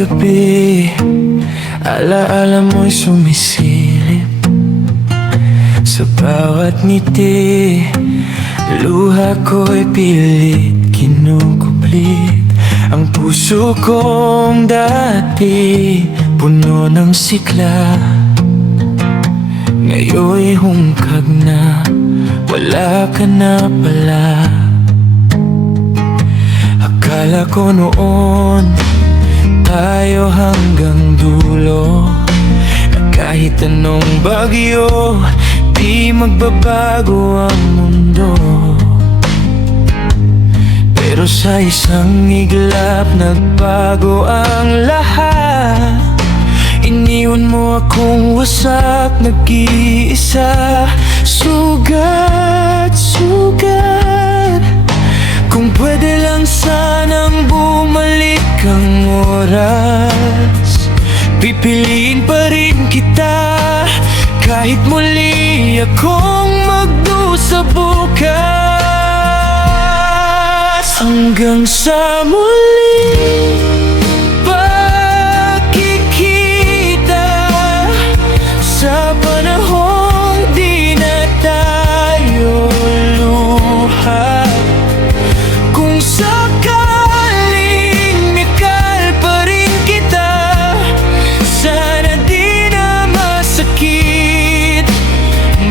gabi, alaala mo'y sumisilip sa bawat ngiti. Luha ko'y pilit kinukuplit. Ang puso kong dati puno ng sigla, ngayon'y hungkag na, wala ka na pala. Akala ko noon tayo hanggang dulo, na kahit anong bagyo di magbabago ang mundo. Pero sa isang iglap nagbago ang lahat. Iniwan mo akong wasak, nag-iisa. Sugat, sugat. Kung pwede lang sanang bumalik ang oras, pipiliin pa rin kita, kahit muli akong magdusa bukas. Hanggang sa muling pagkikita, sa panahong di na tayo luha. Kung sakaling mikal pa rin kita, sana di na masakit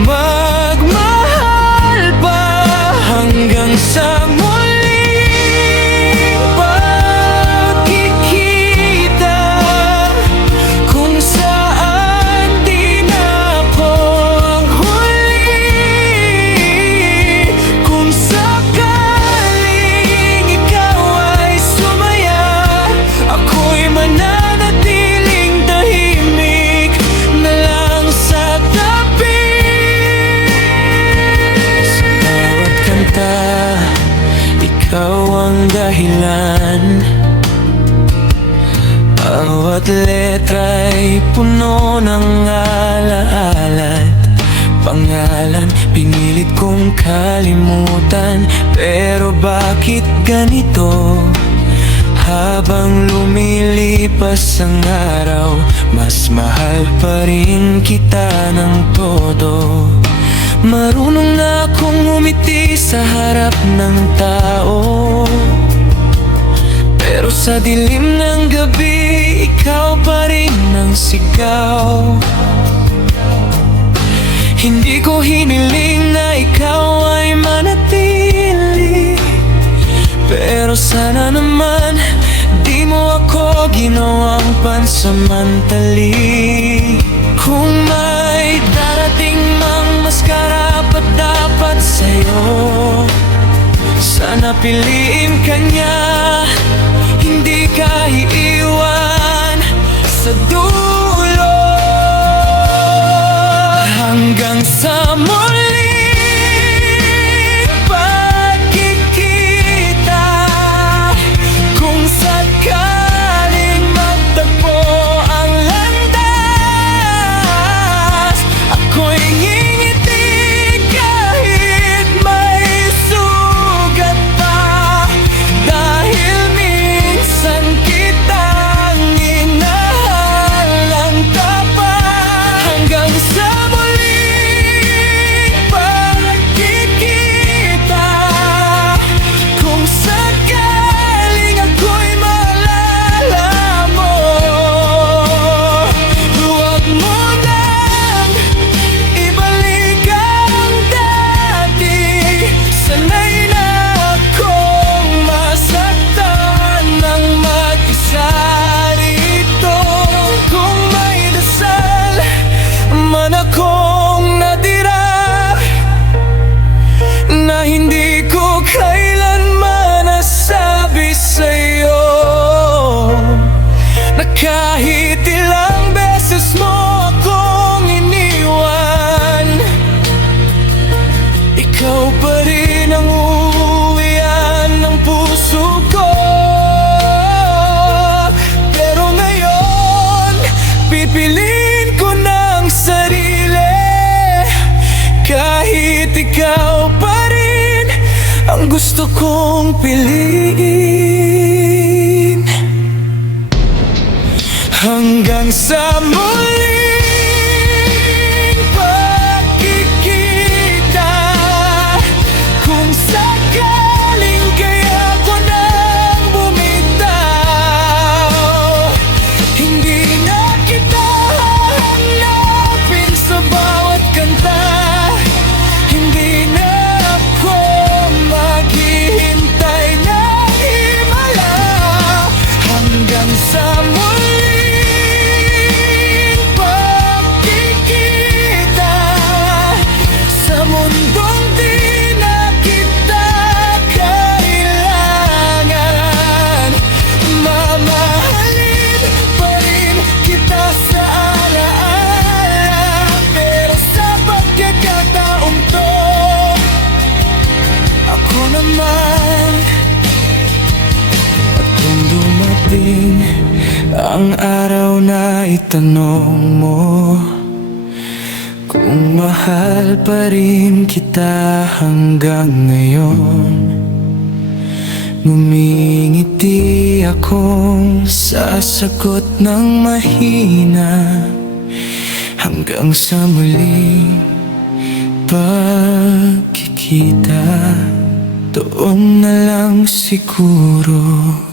magmahal pa. Hanggang sa ikaw ang dahilan, bawat letra'y puno ng alaala't pangalan. Pinilit kong kalimutan, pero bakit ganito? Habang lumilipas ang araw, mas mahal pa rin kita ng todo. Marunong na akong umiti sa harap ng tao, pero sa dilim ng gabi, ikaw pa rin ang sigaw. Hindi ko hiniling na ikaw ay manatili, pero sana naman di mo ako ginawang pansamantali. Kung may darating mang mas karapat dapat sa'yo, sana piliin ka niya, hindi ka iiwan sa dulo. Hanggang sa muling pagkikita, kung sakaling magtagpo ang landas, ako'y ngingiti kahit may sugat pa. Dahil minsan kitang inahalang tapat. Hanggang sa muling pagkikita, kung sakaling ako'y maalala mo, huwag mo nang ibalik ang dati. Sanay na akong masaktan ng mag-isa rito. Kung may dasal man akong natira, na hindi ko kailanman nasabi sa'yo, na kahit ilang beses mo akong iniwan, ikaw pa rin ang uuwian ng puso ko. Pero ngayon, pipiliin ko ng sarili, kahit ikaw pa rin ang gusto kong piliin. Hanggang sa muling pagkikita. Kung sakaling kaya ko nang bumitaw, hindi na kita hahanapin sa bawat kanta. Hindi na ako maghihintay ng himala. Hanggang sa muling pagkikita, sa mundong di na kita kailangan. Mamahalin pa rin kita sa alaala. Pero sa pagkakataong to, ako naman. At kung dumating ang araw na itanong mo kung mahal pa rin kita hanggang ngayon, ngumingiti akong sasagot ng mahina. Hanggang sa muling pagkikita, doon na lang siguro.